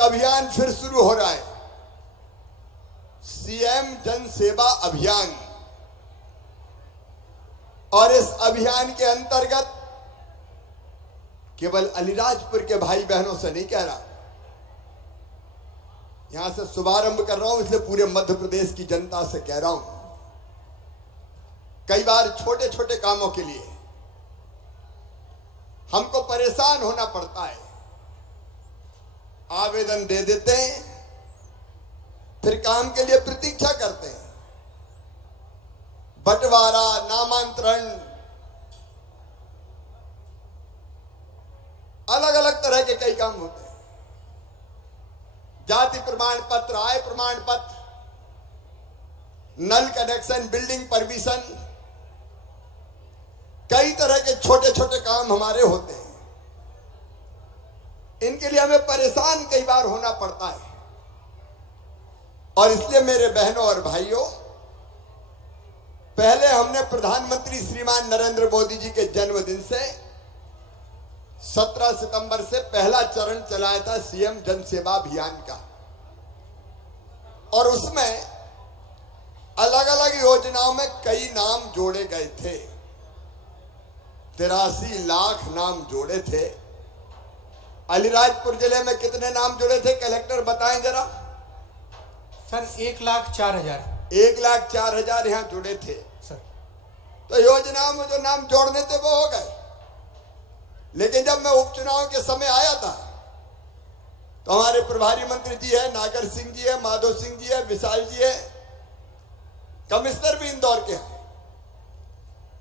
एक अभियान फिर शुरू हो रहा है, सीएम जन सेवा अभियान। और इस अभियान के अंतर्गत केवल अलीराजपुर के भाई बहनों से नहीं कह रहा, यहां से शुभारंभ कर रहा हूं, इसलिए पूरे मध्य प्रदेश की जनता से कह रहा हूं। कई बार छोटे छोटे कामों के लिए हमको परेशान होना पड़ता है, आवेदन दे देते हैं, फिर काम के लिए प्रतीक्षा करते हैं, बंटवारा, नामांतरण, अलग अलग तरह के कई काम होते हैं। जाति प्रमाण पत्र, आय प्रमाण पत्र, नल कनेक्शन, बिल्डिंग परमिशन, कई तरह के छोटे छोटे काम हमारे होते हैं। इनके लिए हमें परेशान कई बार होना पड़ता है। और इसलिए मेरे बहनों और भाइयों, पहले हमने प्रधानमंत्री श्रीमान नरेंद्र मोदी जी के जन्मदिन से 17 सितंबर से पहला चरण चलाया था सीएम जन सेवा अभियान का। और उसमें अलग अलग योजनाओं में कई नाम जोड़े गए थे, 83 लाख नाम जोड़े थे। अलीराजपुर जिले में कितने नाम जुड़े थे, कलेक्टर बताएं जरा। सर 1,04,000। 1,04,000 यहाँ जुड़े थे सर। तो योजनाओं में जो नाम जोड़ने थे वो हो गए। लेकिन जब मैं उपचुनाव के समय आया था तो हमारे प्रभारी मंत्री जी है, नागर सिंह जी है, माधव सिंह जी है, विशाल जी है, कमिश्नर भी इंदौर के हैं।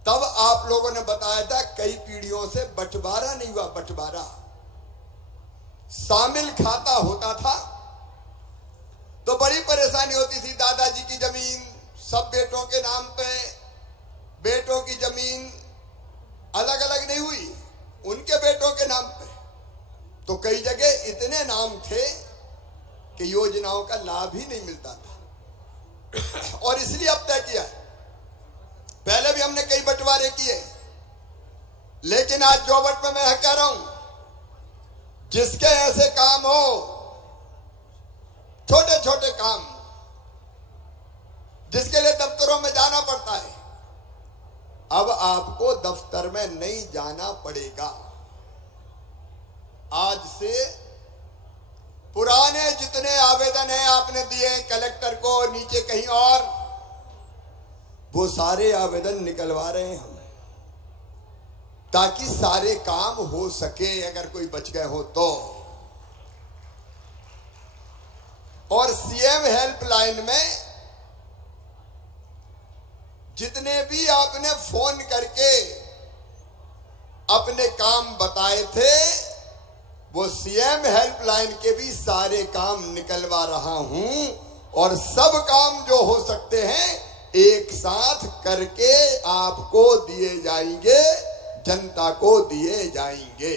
तब आप लोगों ने बताया था कई पीढ़ियों से बंटवारा नहीं हुआ, बंटवारा शामिल खाता होता था तो बड़ी परेशानी होती थी। दादाजी की जमीन सब बेटों के नाम पे, बेटों की जमीन अलग अलग नहीं हुई, उनके बेटों के नाम पे। तो कई जगह इतने नाम थे कि योजनाओं का लाभ ही नहीं मिलता था। और इसलिए अब तय किया, पहले भी हमने कई बंटवारे किए, लेकिन आज जोबट में मैं कह रहा हूं, जिसके ऐसे काम हो, छोटे छोटे काम, जिसके लिए दफ्तरों में जाना पड़ता है, अब आपको दफ्तर में नहीं जाना पड़ेगा। आज से पुराने जितने आवेदन हैं आपने दिए कलेक्टर को, नीचे कहीं और, वो सारे आवेदन निकलवा रहे हैं हम, ताकि सारे काम हो सके अगर कोई बच गए हो तो। और सीएम हेल्पलाइन में जितने भी आपने फोन करके अपने काम बताए थे, वो सीएम हेल्पलाइन के भी सारे काम निकलवा रहा हूं। और सब काम जो हो सकते हैं एक साथ करके आपको दिए जाएंगे, जनता को दिए जाएंगे।